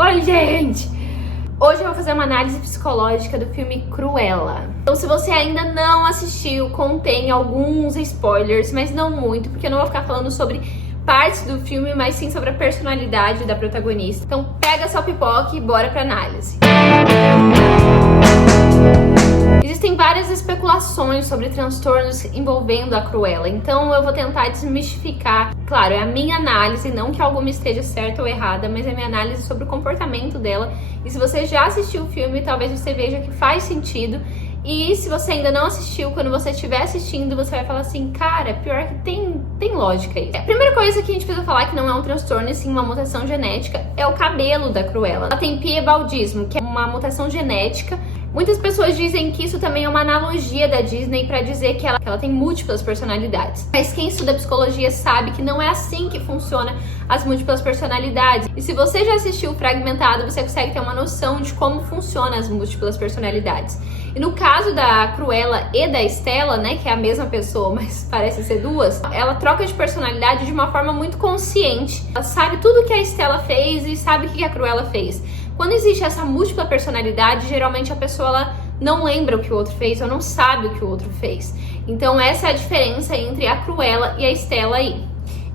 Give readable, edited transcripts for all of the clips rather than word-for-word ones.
Oi, gente! Hoje eu vou fazer uma análise psicológica do filme Cruella. Então, se você ainda não assistiu, contém alguns spoilers, mas não muito, porque eu não vou ficar falando sobre partes do filme, mas sim sobre a personalidade da protagonista. Então, pega sua pipoca e bora pra análise. Existem várias especulações sobre transtornos envolvendo a Cruella, então eu vou tentar desmistificar. Claro, é a minha análise, não que alguma esteja certa ou errada, mas é a minha análise sobre o comportamento dela. E se você já assistiu o filme, talvez você veja que faz sentido. E se você ainda não assistiu, quando você estiver assistindo, você vai falar assim, cara, pior que tem lógica aí. A primeira coisa que a gente precisa falar que não é um transtorno, e sim uma mutação genética, é o cabelo da Cruella. Ela tem piebaldismo, que é uma mutação genética. Muitas pessoas dizem que isso também é uma analogia da Disney para dizer que ela tem múltiplas personalidades. Mas quem estuda psicologia sabe que não é assim que funciona as múltiplas personalidades. E se você já assistiu Fragmentado, você consegue ter uma noção de como funcionam as múltiplas personalidades. E no caso da Cruella e da Stella, né, que é a mesma pessoa, mas parece ser duas, ela troca de personalidade de uma forma muito consciente. Ela sabe tudo que a Stella fez e sabe o que a Cruella fez. Quando existe essa múltipla personalidade, geralmente a pessoa ela não lembra o que o outro fez ou não sabe o que o outro fez. Então essa é a diferença entre a Cruella e a Stella aí.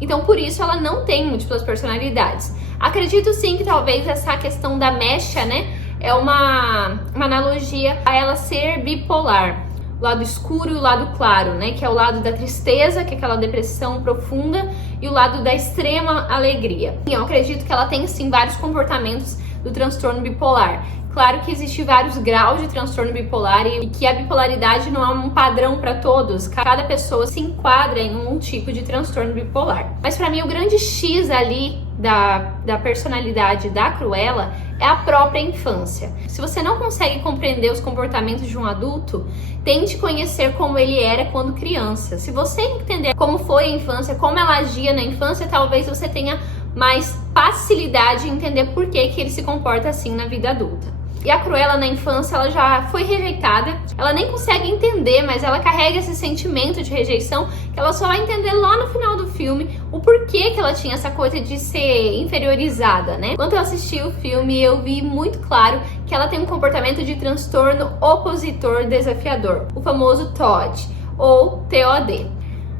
Então por isso ela não tem múltiplas personalidades. Acredito sim que talvez essa questão da mecha, né, é uma analogia a ela ser bipolar. O lado escuro e o lado claro, né, que é o lado da tristeza, que é aquela depressão profunda, e o lado da extrema alegria. E eu acredito que ela tem sim vários comportamentos do transtorno bipolar. Claro que existem vários graus de transtorno bipolar e que a bipolaridade não é um padrão para todos. Cada pessoa se enquadra em um tipo de transtorno bipolar. Mas para mim o grande X ali da personalidade da Cruella é a própria infância. Se você não consegue compreender os comportamentos de um adulto, tente conhecer como ele era quando criança. Se você entender como foi a infância, como ela agia na infância, talvez você tenha mais facilidade em entender por que ele se comporta assim na vida adulta. E a Cruella na infância, ela já foi rejeitada, ela nem consegue entender, mas ela carrega esse sentimento de rejeição que ela só vai entender lá no final do filme o porquê que ela tinha essa coisa de ser inferiorizada, né? Quando eu assisti o filme, eu vi muito claro que ela tem um comportamento de transtorno opositor desafiador, o famoso TOD ou TOD.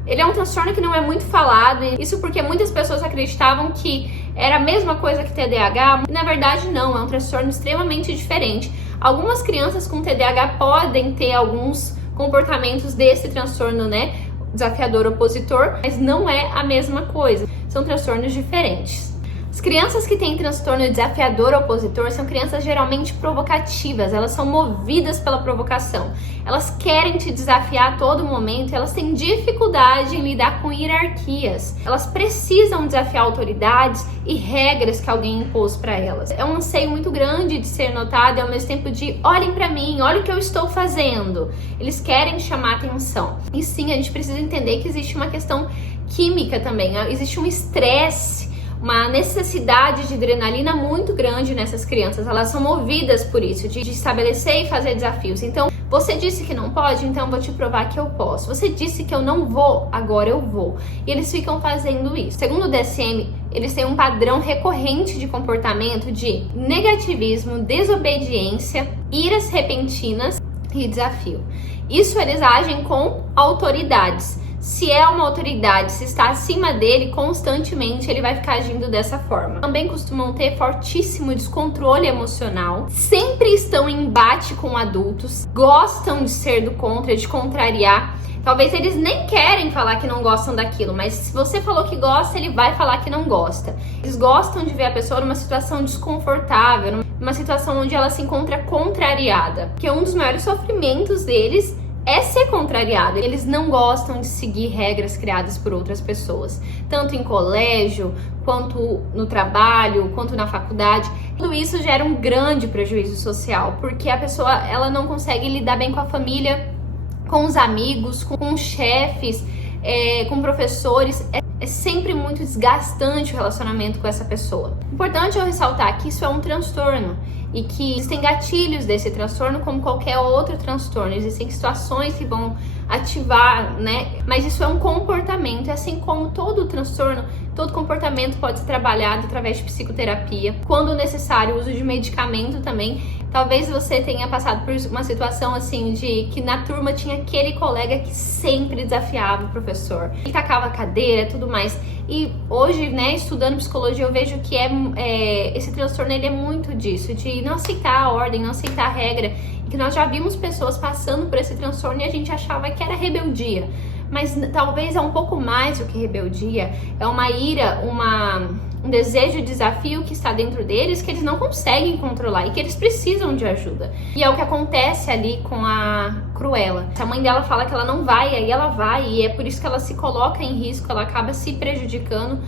Ele é um transtorno que não é muito falado, isso porque muitas pessoas acreditavam que era a mesma coisa que TDAH, e na verdade não, é um transtorno extremamente diferente. Algumas crianças com TDAH podem ter alguns comportamentos desse transtorno, né, desafiador opositor, mas não é a mesma coisa, são transtornos diferentes. As crianças que têm transtorno desafiador opositor são crianças geralmente provocativas, elas são movidas pela provocação. Elas querem te desafiar a todo momento, elas têm dificuldade em lidar com hierarquias. Elas precisam desafiar autoridades e regras que alguém impôs para elas. É um anseio muito grande de ser notado e ao mesmo tempo de olhem para mim, olha o que eu estou fazendo. Eles querem chamar atenção. E sim, a gente precisa entender que existe uma questão química também, existe um estresse, uma necessidade de adrenalina muito grande nessas crianças. Elas são movidas por isso, de estabelecer e fazer desafios. Então, você disse que não pode, então vou te provar que eu posso. Você disse que eu não vou, agora eu vou. E eles ficam fazendo isso. Segundo o DSM, eles têm um padrão recorrente de comportamento de negativismo, desobediência, iras repentinas e desafio. Isso eles agem com autoridades. Se é uma autoridade, se está acima dele, constantemente ele vai ficar agindo dessa forma. Também costumam ter fortíssimo descontrole emocional, sempre estão em embate com adultos, gostam de ser do contra, de contrariar. Talvez eles nem querem falar que não gostam daquilo, mas se você falou que gosta, ele vai falar que não gosta. Eles gostam de ver a pessoa numa situação desconfortável, numa situação onde ela se encontra contrariada. Porque um dos maiores sofrimentos deles é ser contrariado. Eles não gostam de seguir regras criadas por outras pessoas, tanto em colégio, quanto no trabalho, quanto na faculdade. Tudo isso gera um grande prejuízo social, porque a pessoa ela não consegue lidar bem com a família, com os amigos, com os chefes, com professores. É sempre muito desgastante o relacionamento com essa pessoa. Importante eu ressaltar que isso é um transtorno e que existem gatilhos desse transtorno como qualquer outro transtorno. Existem situações que vão ativar, né? Mas isso é um comportamento, e assim como todo transtorno, todo comportamento pode ser trabalhado através de psicoterapia. Quando necessário, o uso de medicamento também. Talvez você tenha passado por uma situação assim de que na turma tinha aquele colega que sempre desafiava o professor, ele tacava a cadeira, tudo mais. E hoje, né, estudando psicologia, eu vejo que esse transtorno ele é muito disso, de não aceitar a ordem, não aceitar a regra. E que nós já vimos pessoas passando por esse transtorno e a gente achava que era rebeldia. Mas talvez é um pouco mais do que rebeldia, é uma ira, um desejo de desafio que está dentro deles que eles não conseguem controlar e que eles precisam de ajuda. E é o que acontece ali com a Cruella. A mãe dela fala que ela não vai, aí ela vai, e é por isso que ela se coloca em risco, ela acaba se prejudicando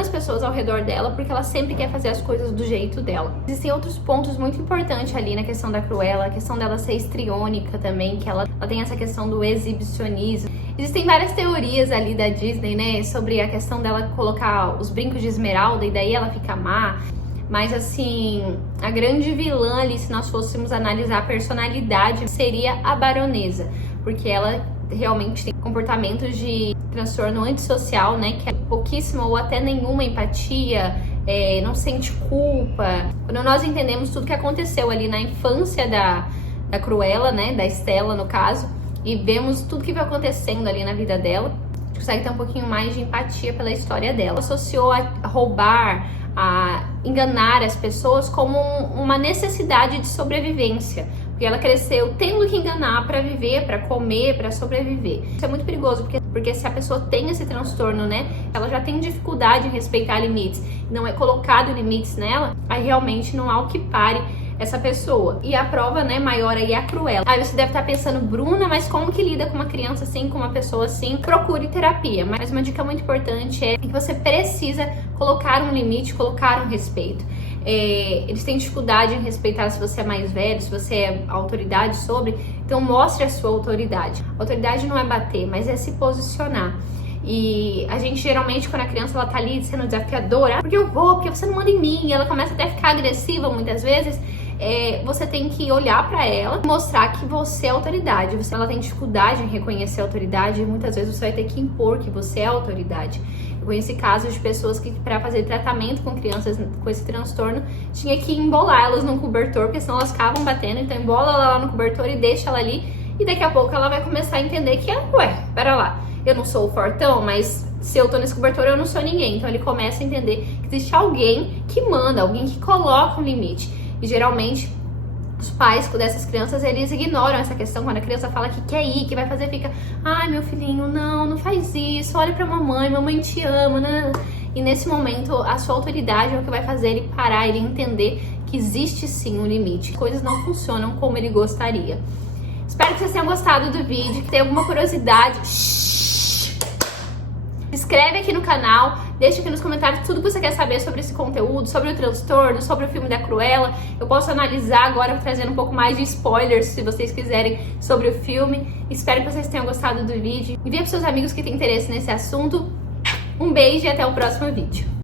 as pessoas ao redor dela, porque ela sempre quer fazer as coisas do jeito dela. Existem outros pontos muito importantes ali na questão da Cruella, a questão dela ser histriônica também, que ela tem essa questão do exibicionismo. Existem várias teorias ali da Disney, né, sobre a questão dela colocar os brincos de esmeralda e daí ela fica má. Mas assim, a grande vilã ali, se nós fôssemos analisar a personalidade, seria a Baronesa, porque ela realmente tem comportamentos de transtorno antissocial, né, que é pouquíssima ou até nenhuma empatia, não sente culpa. Quando nós entendemos tudo que aconteceu ali na infância da Cruella, né, da Stella no caso, e vemos tudo que vai acontecendo ali na vida dela, a gente consegue ter um pouquinho mais de empatia pela história dela. Ela associou a roubar, a enganar as pessoas como uma necessidade de sobrevivência, porque ela cresceu tendo que enganar para viver, para comer, para sobreviver. Isso é muito perigoso, porque se a pessoa tem esse transtorno, né, ela já tem dificuldade em respeitar limites, não é colocado limites nela, aí realmente não há o que pare essa pessoa. E a prova, né, maior aí é a Cruella. Aí você deve estar pensando, Bruna, mas como que lida com uma criança assim, com uma pessoa assim? Procure terapia. Mas uma dica muito importante é que você precisa colocar um limite, colocar um respeito. Eles têm dificuldade em respeitar se você é mais velho, se você é autoridade sobre, então mostre a sua autoridade. A autoridade não é bater, mas é se posicionar. E a gente geralmente, quando a criança ela tá ali sendo desafiadora, porque eu vou, porque você não manda em mim, e ela começa até a ficar agressiva muitas vezes, você tem que olhar pra ela e mostrar que você é autoridade. Ela tem dificuldade em reconhecer a autoridade e muitas vezes você vai ter que impor que você é autoridade. Eu conheci casos de pessoas que, para fazer tratamento com crianças com esse transtorno, tinha que embolar elas num cobertor, porque senão elas ficavam batendo. Então embola ela lá no cobertor e deixa ela ali, e daqui a pouco ela vai começar a entender que, pera lá, eu não sou o fortão, mas se eu tô nesse cobertor eu não sou ninguém. Então ele começa a entender que existe alguém que manda, alguém que coloca um limite. E geralmente os pais dessas crianças, eles ignoram essa questão. Quando a criança fala que quer ir, que vai fazer, fica, ai meu filhinho, não faz isso, olha pra mamãe te ama, né? E nesse momento a sua autoridade é o que vai fazer ele parar, ele entender que existe sim um limite. As coisas não funcionam como ele gostaria. Espero que vocês tenham gostado do vídeo, que tenha alguma curiosidade. Se inscreve aqui no canal, deixa aqui nos comentários tudo que você quer saber sobre esse conteúdo, sobre o transtorno, sobre o filme da Cruella. Eu posso analisar agora, trazendo um pouco mais de spoilers, se vocês quiserem, sobre o filme. Espero que vocês tenham gostado do vídeo. Envie para seus amigos que têm interesse nesse assunto. Um beijo e até o próximo vídeo.